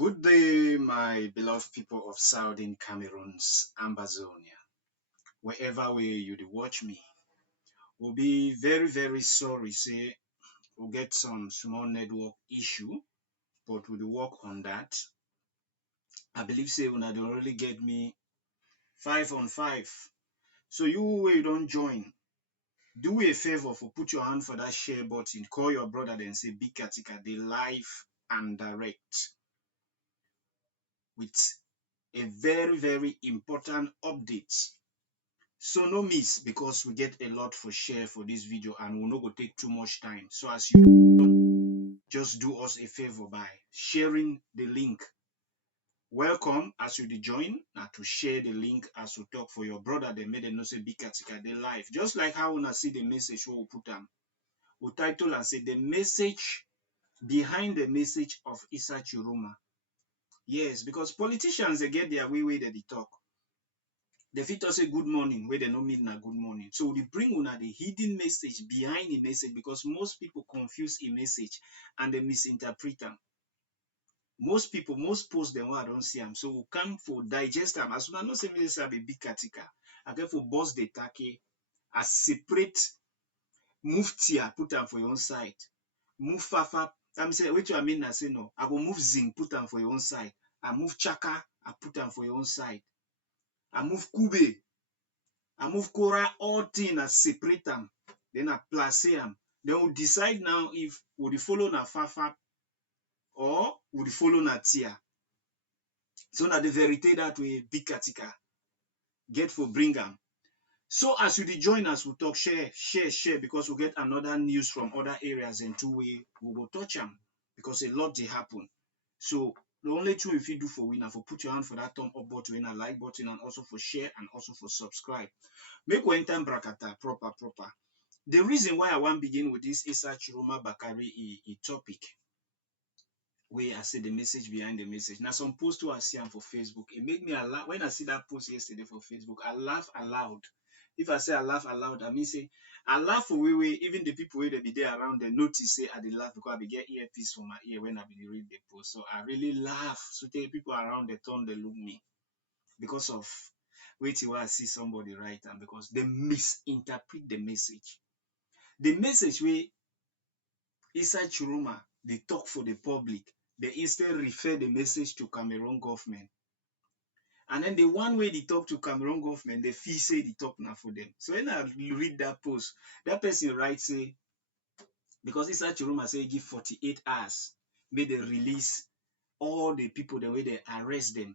Good day, my beloved people of Southern Cameroon's Ambazonia. Wherever way you watch me, we'll be very, very sorry. Say we'll get some small network issue, but we'll work on that. I believe say when I don't really get me 5 on 5. So you don't join. Do a favor for put your hand for that share button. Call your brother and say Big Katika, the live and direct with a very, very important update. So no miss, because we get a lot for share for this video and we'll not go take too much time. So as you just do us a favor by sharing the link. Welcome as you join now to share the link as we talk for your brother. They made a no say Big Katika they live. Just like how when I see the message we will put them. We title and say the message behind the message of Issa Tchiroma. Yes, because politicians they get their way that they talk. They fit us say good morning where they no mean na good morning. So we bring una the hidden message behind the message because most people confuse a message and they misinterpret them. Most people, most posts them I don't see them. So we come for digest them. As soon as I know say this have a big article, I get for boss the take a separate move tier, put them for your own side. Move fafa. I'm say which I mean I say no. I go move zing, put them for your own side. I move chaka, I put them for your own side. I move kube. I move Cora all thing and separate them. Then I place them. Then we decide now if we follow na fafa or we follow na tia. So na the verite that we big katika get for bring them. So as you join us, we talk share because we get another news from other areas and two way we go touch them because a lot they happen. So the only thing if you do for winner for put your hand for that thumb up button and like button and also for share and also for subscribe. Make one time brakata proper. The reason why I want to begin with this Issa Tchiroma Bakari topic, where I say the message behind the message. Now some posts I see for Facebook, it made me laugh. When I see that post yesterday for Facebook, I laugh aloud. If I say I laugh aloud, I mean say I laugh for way even the people where they be there around they notice say I did laugh because I be get earpiece for my ear when I be read the post. So I really laugh. So the people around the turn they look me because of wait till I see somebody write and because they misinterpret the message. The message where Issa Tchiroma they talk for the public, they instead refer the message to Cameroon government. And then the one way they talk to Cameroon government, the fee say they talk now for them. So when I read that post, that person writes say, because Issa Tchiroma say give 48 hours, may they release all the people the way they arrest them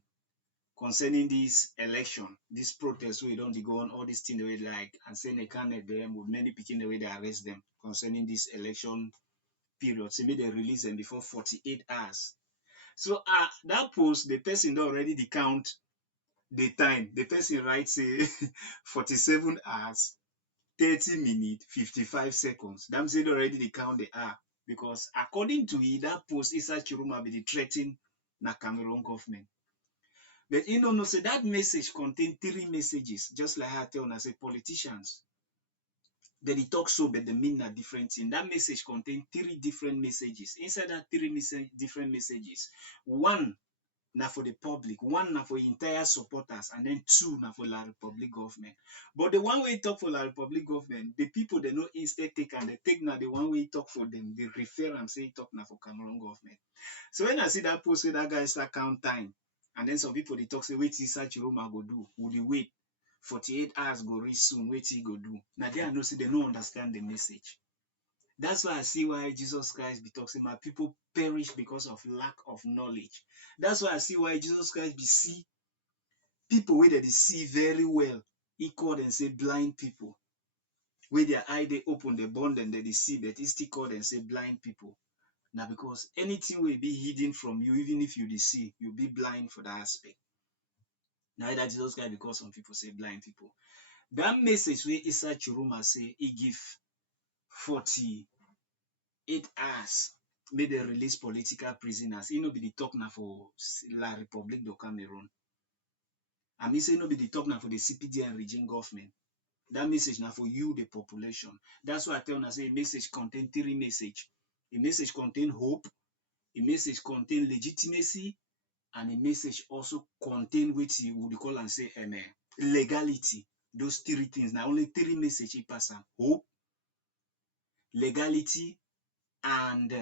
concerning this election, this protest we don't go on, all these things the way like and say they can't let them with many people the way they arrest them concerning this election period. So maybe they release them before 48 hours. So that post, the person already count the time. The person writes 47 hours, 30 minutes, 55 seconds. That said already they count the hour. Because according to it, that post Issa Tchiroma be threatening the Cameroon government. But you know, say that message contains 3 messages, just like I tell say politicians. They talk so, but they mean a different thing. That message contains 3 different messages. Inside that 3 different messages, 1 now for the public, 1 now for entire supporters, and then 2 now for La Republic government. But the one way talk for La Republic government, the people they know instead take and they take now the one way talk for them, they refer and say talk now for Cameroon government. So when I see that post, that guy start count time, and then some people they talk say wait till Issa Tchiroma go do, would he wait? 48 hours go reach soon, wait he go do. Now they know see they don't understand the message. That's why I see why Jesus Christ be talking, my people perish because of lack of knowledge. That's why I see why Jesus Christ be see people where they see very well. He called and say blind people. Where their eye they open, they bond and they see, but he still called and say blind people. Now because anything will be hidden from you, even if you see, you'll be blind for that aspect. Now that Jesus Christ, because some people say blind people. That message where Issa Tchiroma say he give 48 hours, may they release political prisoners. He no be the talk now for La Republique de Cameroon. I mean say no be the talk now for the CPD and region government. That message now for you, the population. That's why I tell you, say a message contain 3 messages. A message contain hope, a message contain legitimacy, and a message also contain which he would call and say legality. Those three things. Now only three messages he pass on: hope, legality, and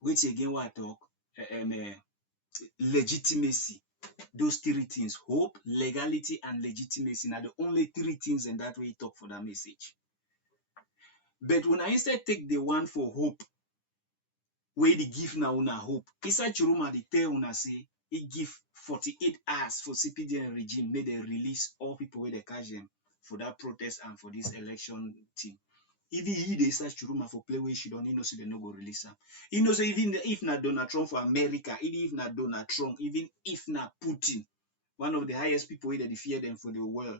which again what I talk legitimacy. Those three things: hope, legality, and legitimacy. Now the only three things in that way he talk for that message. But when I instead take the one for hope, where they give now una hope, issa tchiroma they tell una say he give 48 hours for CPDN regime, made they release all people where they catch them for that protest and for this election thing. Even he they issa tchiroma for play where she don't know, so they no go release him. He knows even if not Donald Trump for America, even if not Donald Trump, even if not Putin, one of the highest people where they fear them for the world,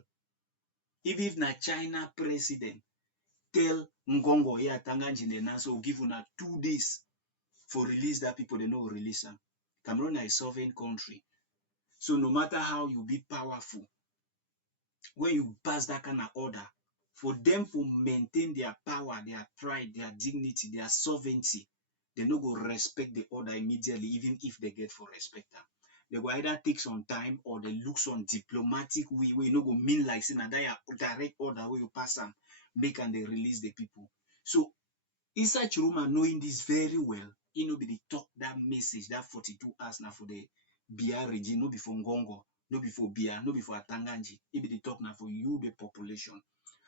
even if not China president tell Ngongo here Tanganjine, so give una 2 days for release that people, they no release them. Cameroon is a sovereign country. So no matter how you be powerful, when you pass that kind of order, for them to maintain their power, their pride, their dignity, their sovereignty, they no go respect the order immediately, even if they get for respect them. They go either take some time or they look some diplomatic way where you no go mean like saying that direct order where you pass them, make and they release the people. So issa tchiroma knowing this very well, he no be the talk that message, that 42 hours now for the Bia regime, no be for Ngongo, no be for Bia, no be for Atanganji. He be the talk now for you, the population.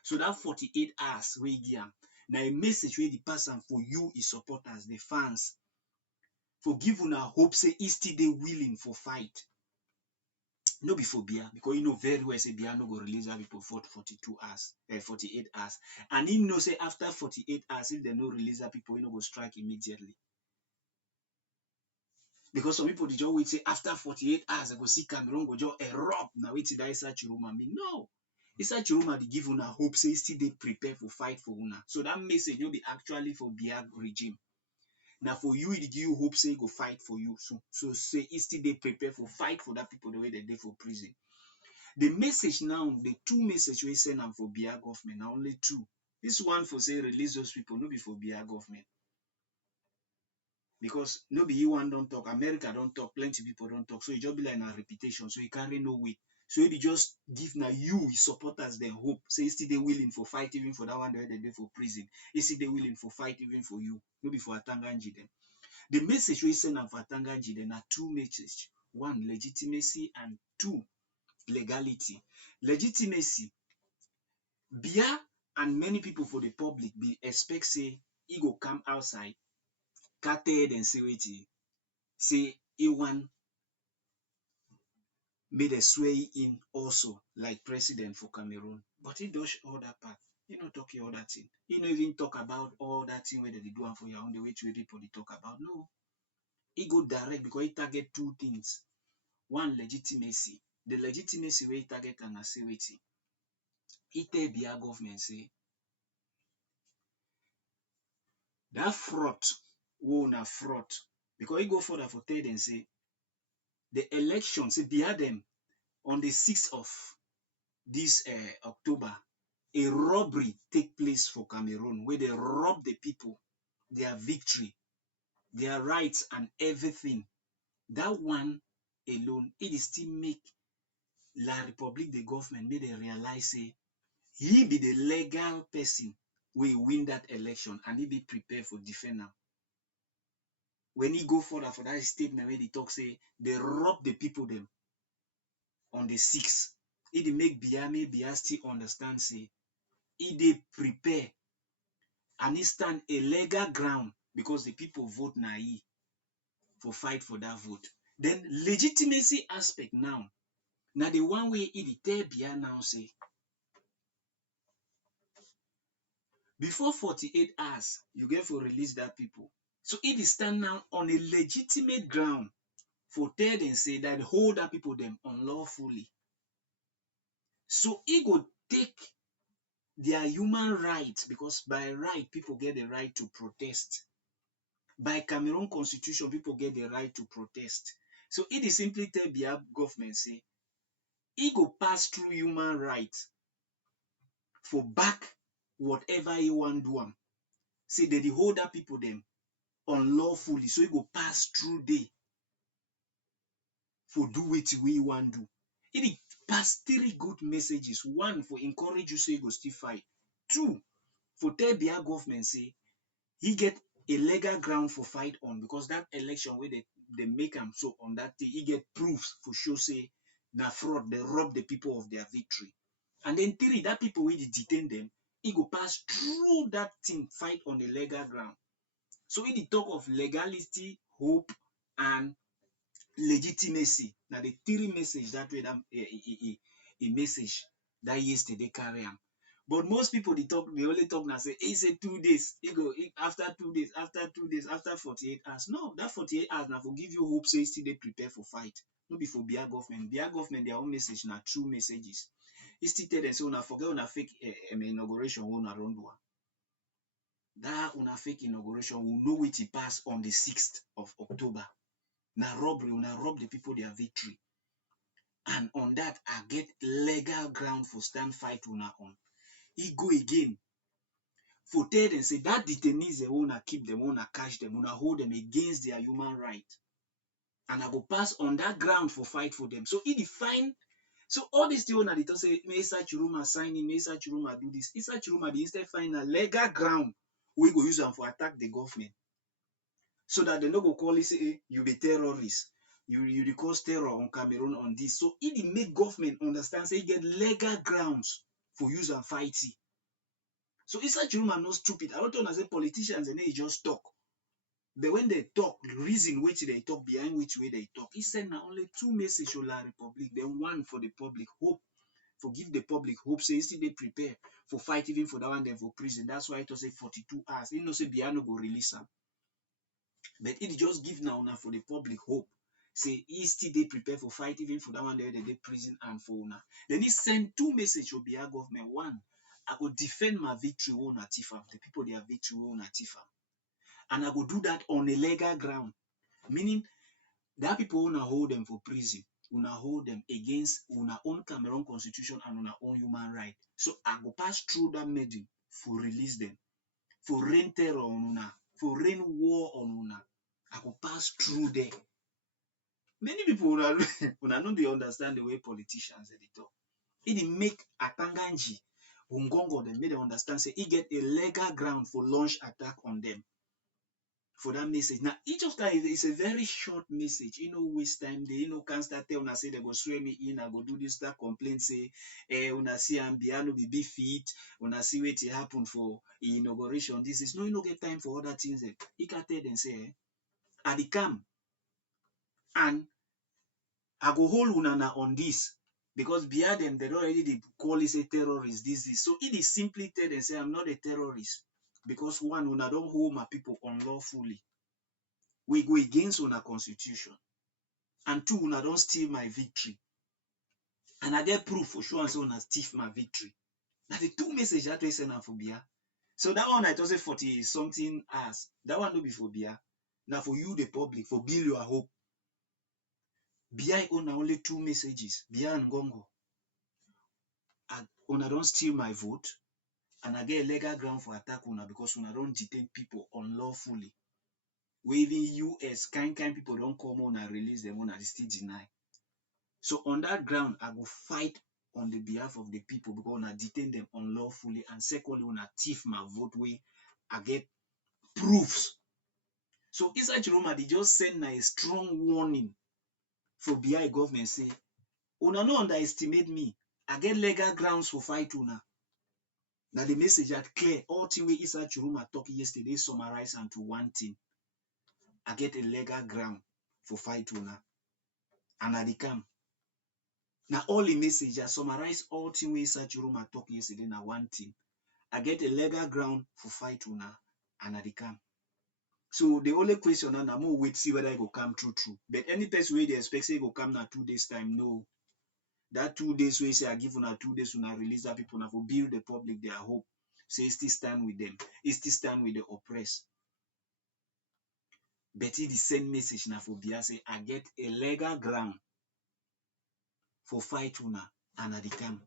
So that 48 hours we give now a message where the person for you is supporters, the fans, for give una hope say he still they willing for fight. No be for Bia, because you know very well say Bia no go release that people for 42 hours, 48 hours. And he know say after 48 hours, if they no release that people, he no go strike immediately. Because some people they just wait say after 48 hours, they go see Cameroon go just erupt. Now wait till that issa tchiroma mean. No. Issa tchiroma they give una hope, say still they prepare for fight for una. So that message will be actually for Bia regime. Now for you, it give you hope say go fight for you. So say still they prepare for fight for that people the way they did for prison. The message now, the two messages we send them for Bia government, now only two. This one for say release those people, no be for Bia government. Because no be you one don't talk, America don't talk, plenty people don't talk. So it just be like a reputation. So you carry no weight. So it just give now you supporters then hope. Say still they willing for fight even for that one that they for prison. Is still they willing for fight even for you. No be for Atanganji then. The message we send them for Atanganji then are two messages. One, legitimacy, and two, legality. Legitimacy, Bia and many people for the public be expect say he go come outside, carted and say wait, say he want made a sway in also like president for Cameroon. But he does all that part. He not talk all that thing. He not even talk about all that thing where they do for your own the way people they talk about. No. He go direct because he target two things. One, legitimacy. The legitimacy where he target and say wait. He tell Bia government say that fraud won a fraud. Because he go further for third and say the election, say Bia them on the 6th of this October, a robbery take place for Cameroon where they rob the people, their victory, their rights and everything. That one alone, it is still make La République, the government, made they realize say he be the legal person will win that election and he be prepared for defend them. When he go further for that statement where they talk say they rob the people them on the 6th, it make Bia still understand say he they prepare and he stand a legal ground because the people vote naive for fight for that vote. Then legitimacy aspect now the one way it tell Bia now say before 48 hours you get to release that people. So it is stand now on a legitimate ground for tell and say that hold that people them unlawfully. So he go take their human rights, because by right people get the right to protest. By Cameroon constitution, people get the right to protest. So it is simply tell Bia government say he go pass through human rights for back whatever he want do am. Say that the hold that people them unlawfully, so he go pass through day. for do what we want do. It pass 3 good messages. 1, for encourage you so you go still fight. 2, for tell Bia government say he get a legal ground for fight on, because that election where they make him so on that day, he get proofs for sure say na fraud, they rob the people of their victory. And then 3, that people will detain them, he go pass through that thing, fight on the legal ground. So he talk of legality, hope, and legitimacy. Now the 3 message that way that a message that yesterday carry am. But most people they only talk now say, he say 2 days, he go after 2 days, after 2 days, after 48 hours. No, that 48 hours now for give you hope, say still they prepare for fight. No be for Bia government. Bia government, their own message now true messages. He still tell them say una forget una fake inauguration una run one. That una fake inauguration will know which it pass on the 6th of October. Now robbery, una rob the people their victory. And on that, I get legal ground for stand fight una on. He go again. For tell them say that detainees they wanna keep them, wanna catch them, wanna hold them against their human right. And I go pass on that ground for fight for them. So he define. So all these things that they talk say, may issa tchiroma sign in, may issa tchiroma do this. Issa tchiroma they instead find a legal ground we go use them for attack the government. So that they no go call it say, hey, you be terrorist. You cause terror on Cameroon on this. So it make government understand say you get legal grounds for use and fight it. So issa tchiroma no stupid. I don't understand politicians and they just talk. But when they talk, reason which they talk, behind which way they talk. He said now only 2 messages to la Republic, then 1 for the public hope. For give the public hope, say still they prepare for fight even for that one, then for prison. That's why it was say 42 hours. He no say Biano go release them. But it just give now for the public hope. Say he still they prepare for fight even for that one, they prison and for una. Then he send 2 messages to Bia government. 1, I go defend my victory on Atifa. The people they are victory on Atifa. And I go do that on a legal ground. Meaning that people wanna hold them for prison, wanna hold them against una own Cameroon constitution and una own human right. So I go pass through that medium for release them, for rain terror on una, for rain war on una. I go pass through there. Many people una know they understand the way politicians they talk. It make Atanganji, Ungongo, they made them understand say he get a legal ground for launch attack on them. For that message. Now, each of that is a very short message. You know, waste time. They can't start telling una say they go swear me in, I go do this, that complaint, say, una see Ambiano be fit, una see what it happen for inauguration. This is no, you no get time for other things. He can tell them say, I come and I go hold una on this. Because behind them, they already call it a terrorist, this. So it is simply tell them say, I'm not a terrorist. Because 1, una don't hold my people unlawfully. We go against una constitution. And 2, una don't steal my victory. And I get proof for sure and so una steal my victory. That's the 2 messages that we send for Bia. So that one I just say 40 something hours. That one no be for Bia. Now for you, the public, for build your hope. Bia own only 2 messages. Bia and Gongo. And una don't steal my vote. And I get a legal ground for attack una because una don't detain people unlawfully. Where even US kind people don't come on and release them on and still deny. So on that ground, I will fight on the behalf of the people because I detain them unlawfully. And secondly, when I thief my vote way, I get proofs. So issa tchiroma, they just send a strong warning for BI government say, una no underestimate me. I get legal grounds for fight una. Now the message that clear. All thing wey issa tchiroma talk yesterday summarize into one thing. I get a legal ground for fight una. And I come. Now all the message I summarize all thing wey issa tchiroma talk yesterday na one thing. I get a legal ground for fight una and I come. So the only question now I'm more wait see whether it will come true. But any person where they expect say it will come now 2 days time, no. That 2 days where say I give una 2 days when I release that people now for build the public their hope. Say still stand with them. It still stand with the oppressed. But it the same message now for Bia say I get a legal ground for fight una and I come.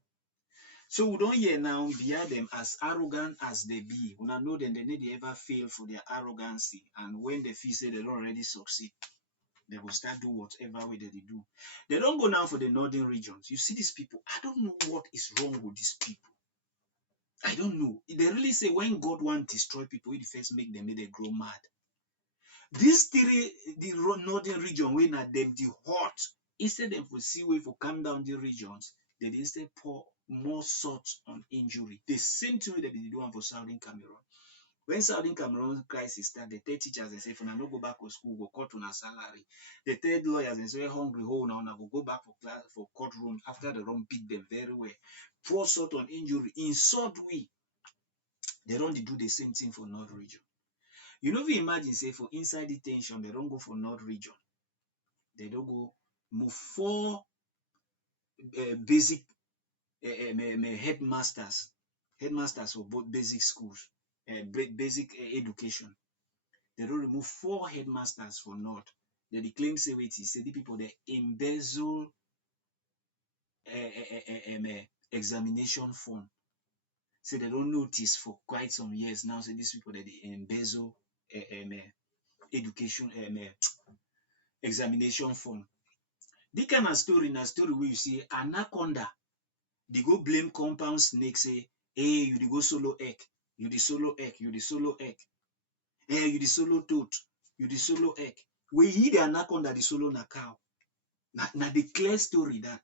So we don't hear now Bia them as arrogant as they be. Una know them they ever fail for their arrogancy. And when they feel say they don't already succeed. They will start do whatever way they do. They don't go now for the northern regions. You see these people. I don't know what is wrong with these people. I don't know. They really say when God want to destroy people, he first make them grow mad. These three, the northern region, when at them the hot, instead of for see way for calm down the regions, they instead pour more salt on injury. The same thing they be doing for Southern Cameroon. When Southern Cameroon crisis start, the third teachers they say, if you no go back to school, go cut on a salary. The third lawyers they say, hungry, now go back for class for courtroom after the run beat them very well. Pour salt on injury. In sort way, they don't do the same thing for North region. You know, if you imagine, say, for inside detention, they don't go for North region. They don't go move four basic headmasters for both basic schools, basic education. They don't remove four headmasters for North. They claim say the people they embezzle examination form. So they don't notice for quite some years now. So these people that they embezzle education examination form. This kind of story, na story where you see anaconda, they go blame compound snake, say, hey, you dey go solo egg, you the solo egg, you the solo egg. Hey, you the solo toad, you the solo egg. We eat the anaconda, the solo na cow. Na the clear story that.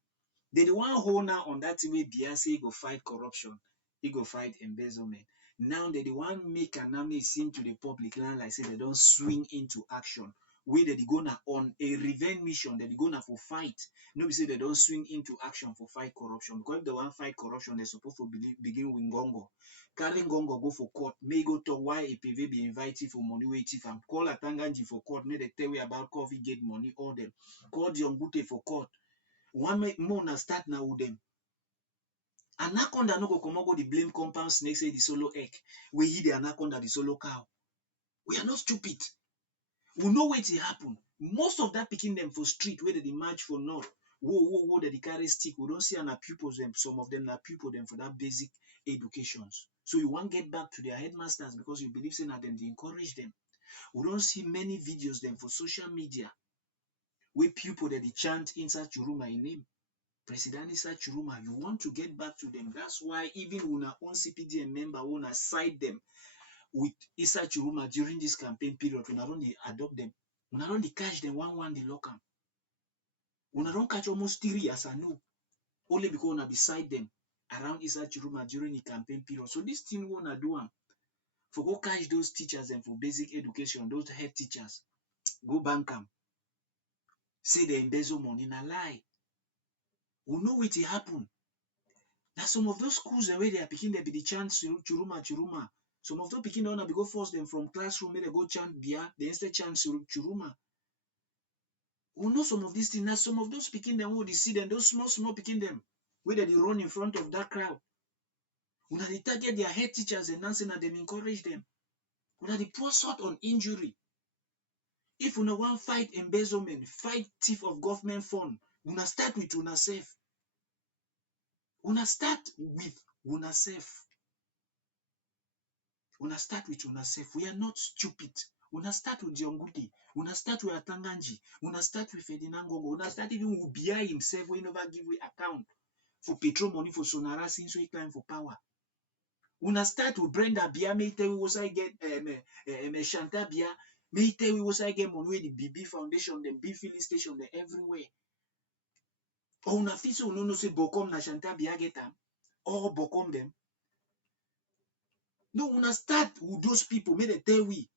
They the one hold now on that way Bia say he go fight corruption, he go fight embezzlement. Now they the one make an army seem to the public now like say they don't swing into action. Where they gonna on a revenge mission, they gonna for fight. No, we say they don't swing into action for fight corruption. Because if they want fight corruption, they're supposed to begin with Ngongo. Carry Ngongo go for court. May go to why a PV be invited for money waiting and call a Tanganji for court. May they tell you about coffee get money or them. Call the Ongute for court. One more na start now with them. Anaconda no go come go the blame compound snake say the solo egg. We eat the anaconda the solo cow. We are not stupid. We know what it happen. Most of that picking them for street where they march for North. Whoa, they carry stick. We don't see an pupils them. Some of them are pupil them for that basic educations. So you want to get back to their headmasters because you believe saying that them they encourage them. We don't see many videos them for social media where people that they chant inside tchiroma in name. President Issa Tchiroma, you want to get back to them. That's why even when our own CPDM member want to side them with Issa Tchiroma during this campaign period, when I don't adopt them, when I don't catch them one they lock them. When I don't catch almost 3 years, I know. Only because I beside them around Issa Tchiroma during the campaign period. So this thing wanna do them. For go catch those teachers and for basic education, those head teachers, go bank them. Say they embezzle money, na lie. We know what it happen. Now some of those schools the way they are picking they be the chant tchiroma. Some of those picking don't go force them from classroom, they go chant bia, they instead chant tchiroma. We know some of these things. Now some of those picking them who they see them, those small picking them, where they run in front of that crowd. When they target their head teachers and dancing and them encourage them. When they pour salt on injury. If we no want fight embezzlement, fight thief of government fund, we start with una self. Una start with una self. Una start with una self. We are not stupid. Una start with Jongudi. Una start with Atanganji. Una start with Ferdinand Gongo. Una start even with Bia himself. We never give we account for petrol money for Sonara since we climb for power. Una start with Brenda Bia. May tell we was I get Shanta Bia. May tell we was I get money the BB Foundation, the B filling station, the everywhere. Or una fit so no say Bokom na Shanta Bia get them. Or Bokom them. No, una start with those people. May they tell we.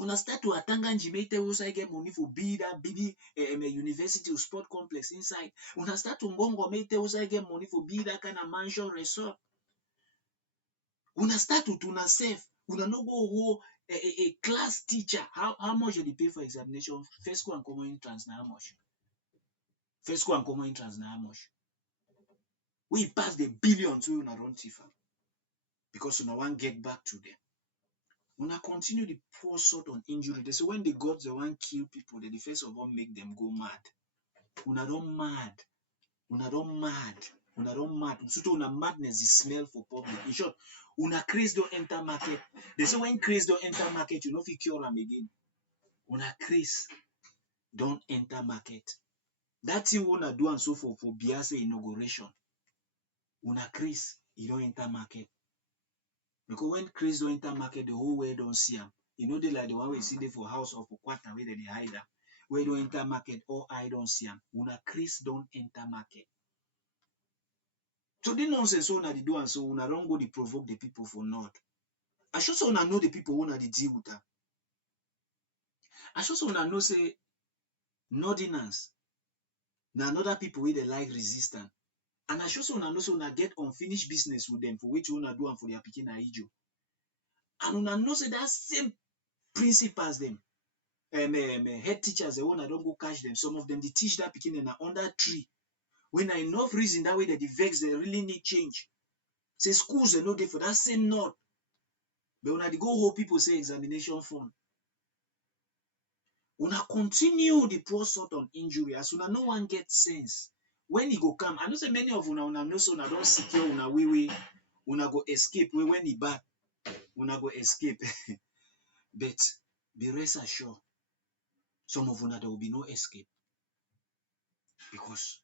Una start to Atanganji. May tell we also get money for build that BB university or sport complex inside. Una start to Ngongo. May tell we also get money for build that kind of mansion resort. Una start to una self. Una no go a class teacher. How much do they pay for examination? First school and common entrance na how much? First school and common entrance na how much? We pass the billions we una run tifa. Because una want get back to them. When I continue the pour salt on injury, they say when the gods they want kill people, they first of all make them go mad. Una don't mad. Una don't mad. Una don't mad. So una madness is smell for public. In short, una craze don't enter market. They say when craze don't enter market, you know if you cure them again. Una craze. don't enter market. That thing una do and so for Biase inauguration. Una Chris, he don't enter market. Because when Chris don't enter market, the whole world don't see him. You know, they like the one we see there for house or for quarter where they hide them. Where don't enter market, or I don't see him. Una Chris don't enter market. So the nonsense una they do and so una don't go to provoke the people for not. I should so una know the people una they deal with them. I should so una know say Northerners, na another people where they like resistance. And I should so una know so una get unfinished business with them for which una do and for their picking ijo. And una know say that same principals them, head teachers, the one I don't go catch them. Some of them they teach that picking in under tree. When I enough reason that way that the vex they really need change. Say schools they know they for that same note. But when I go hold people say examination fund. When I continue the poor sort on injury, as soon as no one gets sense. When he go come, I know say many of una know so una don't secure una way, una go escape. When he back, una go escape. But be rest assured, some of una there will be no escape. Because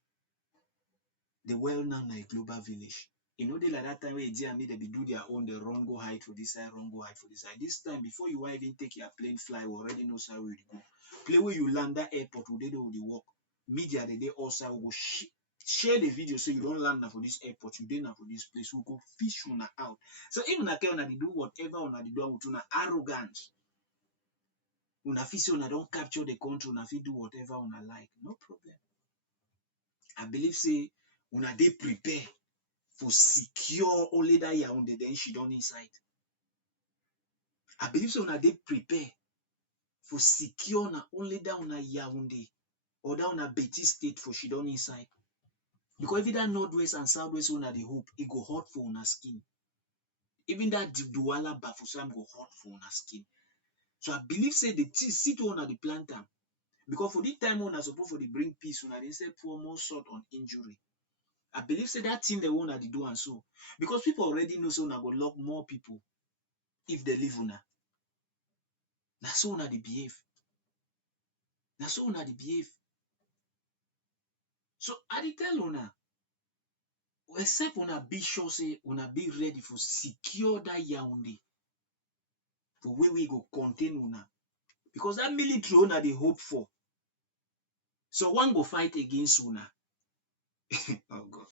the well-known like global village. You know, they like that time where they be do their own, they run go hide for this side, run go hide for this side. This time, before you even take your plane fly, you already know where you go. Play where you land that airport, where they do the work. Media, the day also will go share the video so you don't land now for this airport, you didn't for this place, we go fish una out. So even I can do whatever una do with una arrogance. Una feel una don't capture the country, una feel do whatever una like. No problem. I believe say una dey prepare for secure only that Yaoundé, then she done inside. I believe so una dey prepare for secure na only that una Yaoundé or that una Betis state for she done inside. Because even that northwest and southwest una dey hope, it go hot for una skin. Even that Duwala Bafusam go hot for una skin. So I believe say the seat una the plant am. Because for this time una supposed for the bring peace, una dey say pour more salt on injury. I believe say that thing they want to do and so. Because people already know so una go lock more people if they leave una. That's so una they behave. That's so una they behave. So I dey tell una, except una be sure say una be ready for secure that Yaoundé for where we go contain una. Because that military una they hope for. So one go fight against una. Oh God.